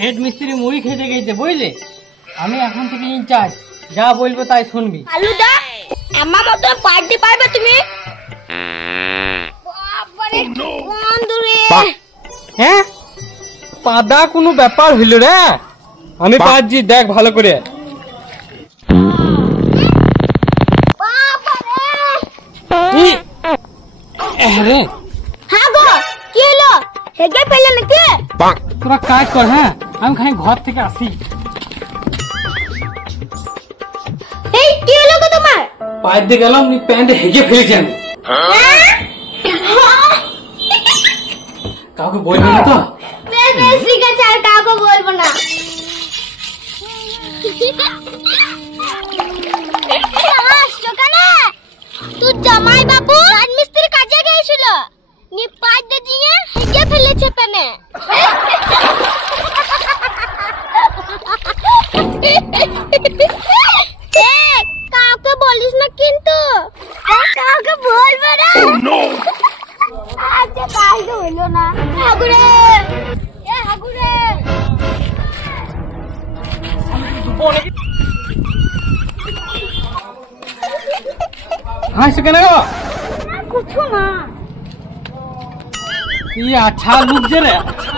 Head মিস্ত্রি মুড়ি খেতে গেছে বুঝলে। আমি এখন থেকে ইনচার্জ, যা বলবো তাই শুনবি। আলুদা আমার মতো পার্টি পারবে তুমি? হ্যাঁ পাদা কোনো ব্যাপার হইল রে, আমি পারছি, দেখ ভালো করে। হ্যাঁ গো কি হলো, হেগে ফেলে নাকি? তোরা কাজ কর, হ্যাঁ আমি খালি ঘর থেকে আসি। এই কি হলো গো তোমার? পায়ের দিয়ে গেলাম, প্যান্ট হেগে ফেলেছি আমি। কাউকে বলবি না তো? ঠিক আছে, আর কাউকে বলবো না। তুই জামাই বাবু রাজমিস্ত্রির কাজে গিয়েছিল, নি পাঁচ দিয়ে হেগে ফেলেছে পেনে। কাউকে বলিস না কিন্তু, কাউকে বলবো না। আচ্ছা কাউকে হইলো না। হাগুরে হাগুরে হাসি কেন গো? कुछ ना ये अच्छा लुक जे रे, अच्छा